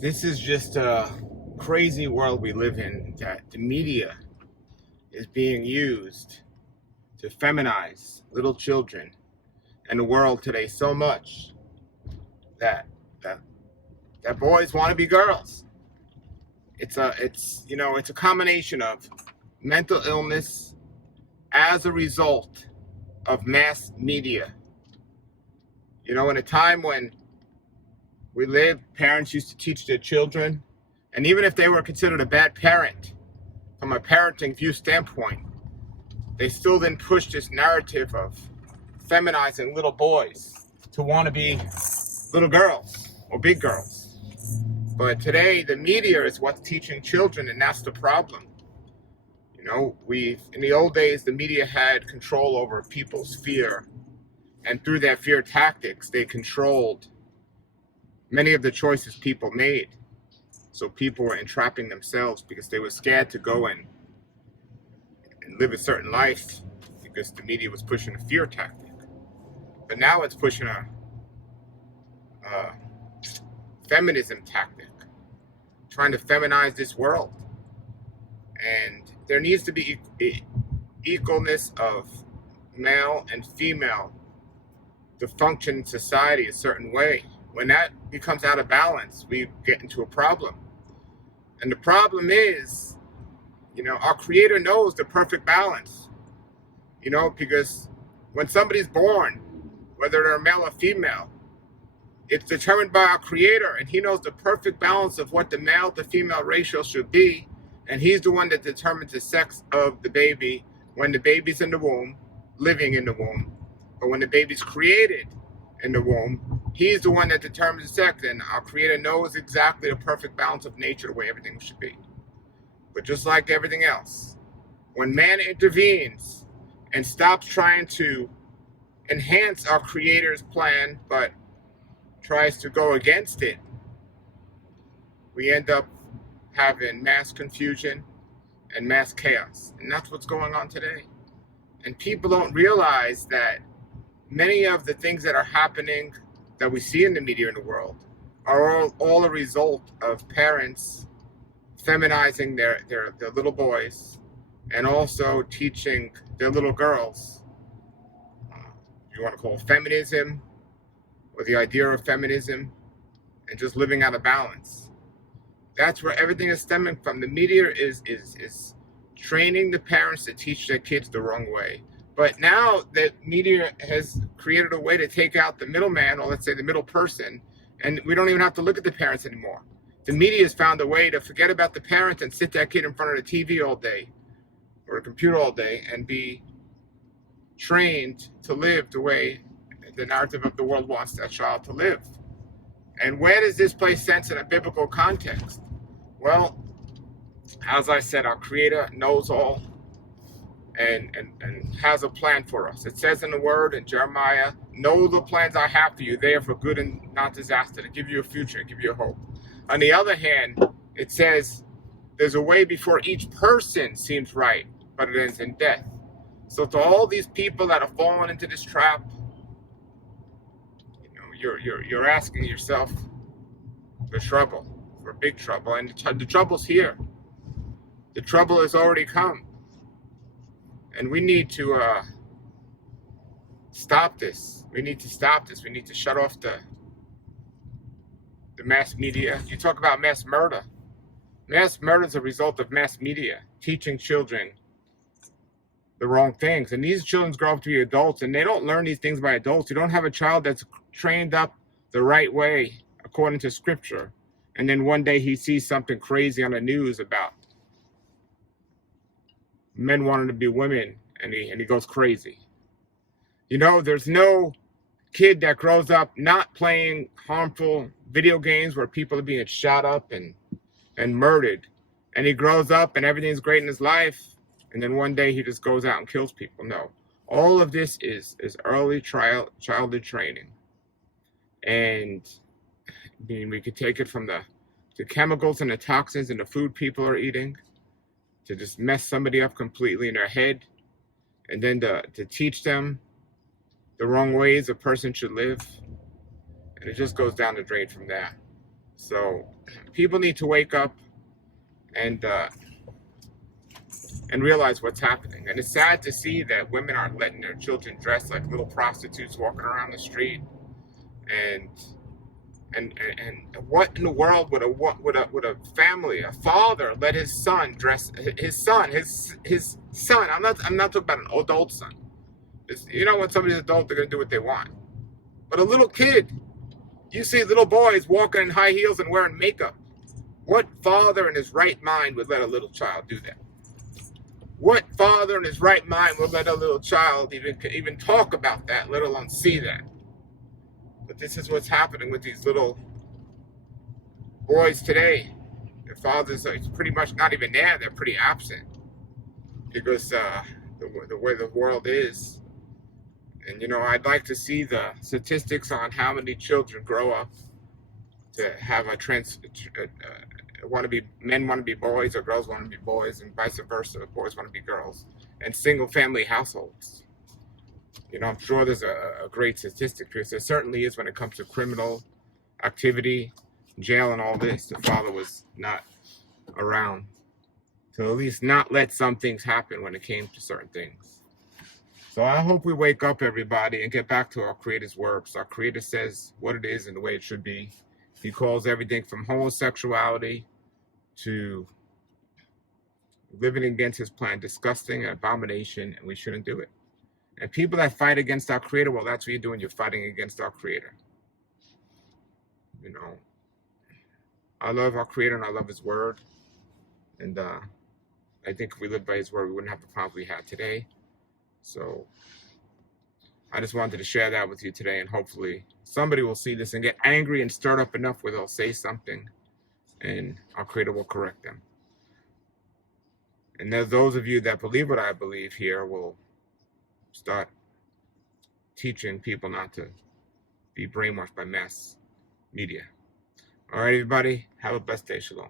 This is just a crazy world we live in, that the media is being used to feminize little children and the world today so much that that, that boys want to be girls. It's a combination of mental illness as a result of mass media. In a time when we lived, parents used to teach their children, and even if they were considered a bad parent from a parenting view standpoint, they still then push this narrative of feminizing little boys to want to be little girls or big girls. But today, the media is what's teaching children, and that's the problem. In the old days, the media had control over people's fear, and through their fear tactics, they controlled many of the choices people made. So people were entrapping themselves because they were scared to go and live a certain life because the media was pushing a fear tactic. But now it's pushing a feminism tactic, trying to feminize this world. And there needs to be equalness of male and female to function in society a certain way. When that becomes out of balance, we get into a problem. And the problem is, our Creator knows the perfect balance. Because when somebody's born, whether they're male or female, it's determined by our Creator, and He knows the perfect balance of what the male to female ratio should be. And He's the one that determines the sex of the baby when the baby's in the womb, living in the womb. But when the baby's created in the womb, He's the one that determines the sex, and our Creator knows exactly the perfect balance of nature, the way everything should be. But just like everything else, when man intervenes and stops trying to enhance our Creator's plan, but tries to go against it, we end up having mass confusion and mass chaos. And that's what's going on today. And people don't realize that many of the things that are happening that we see in the media in the world are all a result of parents feminizing their little boys and also teaching their little girls, you want to call it feminism, or the idea of feminism, and just living out of balance. That's where everything is stemming from. The media is training the parents to teach their kids the wrong way. But now the media has created a way to take out the middleman, or let's say the middle person, and we don't even have to look at the parents anymore. The media has found a way to forget about the parents and sit that kid in front of the TV all day or a computer all day and be trained to live the way the narrative of the world wants that child to live. And where does this place sense in a biblical context? Well, as I said, our Creator knows all and has a plan for us. It says in the Word in Jeremiah, know the plans I have for you. They are for good and not disaster, to give you a future, give you a hope. On the other hand, it says there's a way before each person seems right, but it ends in death. So to all these people that have fallen into this trap, you're asking yourself for trouble, for big trouble, and the trouble's here. The trouble has already come, and we need to stop this. We need to stop this. We need to shut off the mass media. You talk about mass murder. Mass murder is a result of mass media teaching children the wrong things. And these children grow up to be adults, and they don't learn these things by adults. You don't have a child that's trained up the right way according to Scripture, and then one day he sees something crazy on the news about men wanting to be women, and he goes crazy. There's no kid that grows up not playing harmful video games where people are being shot up and murdered, and he grows up and everything's great in his life, and then one day he just goes out and kills people. No, all of this is early childhood training. And we could take it from the chemicals and the toxins and the food people are eating to just mess somebody up completely in their head, and then to teach them the wrong ways a person should live. And it just goes down the drain from there. So people need to wake up and realize what's happening. And it's sad to see that women aren't letting their children dress like little prostitutes walking around the street. And what in the world would a family, a father, let his son dress his son? I'm not talking about an adult son. You know, when somebody's adult, they're gonna do what they want. But a little kid, you see little boys walking in high heels and wearing makeup. What father in his right mind would let a little child do that? What father in his right mind would let a little child even talk about that, let alone see that? But this is what's happening with these little boys today. Their fathers are pretty much not even there. They're pretty absent because the way the world is. And, you know, I'd like to see the statistics on how many children grow up to have men want to be boys or girls want to be boys, and vice versa. Boys want to be girls, and single family households. You know, I'm sure there's a great statistic because there certainly is when it comes to criminal activity, jail, and all this. The father was not around to at least not let some things happen when it came to certain things. So I hope we wake up, everybody, and get back to our Creator's works. Our Creator says what it is and the way it should be. He calls everything from homosexuality to living against his plan disgusting, an abomination, and we shouldn't do it. And people that fight against our Creator, well, that's what you're doing. You're fighting against our Creator. You know, I love our Creator and I love his word. And I think if we lived by his word, we wouldn't have the problems we had today. So I just wanted to share that with you today, and hopefully somebody will see this and get angry and stirred up enough where they'll say something and our Creator will correct them. And there's those of you that believe what I believe here will start teaching people not to be brainwashed by mass media. All right, everybody, have a blessed day. Shalom.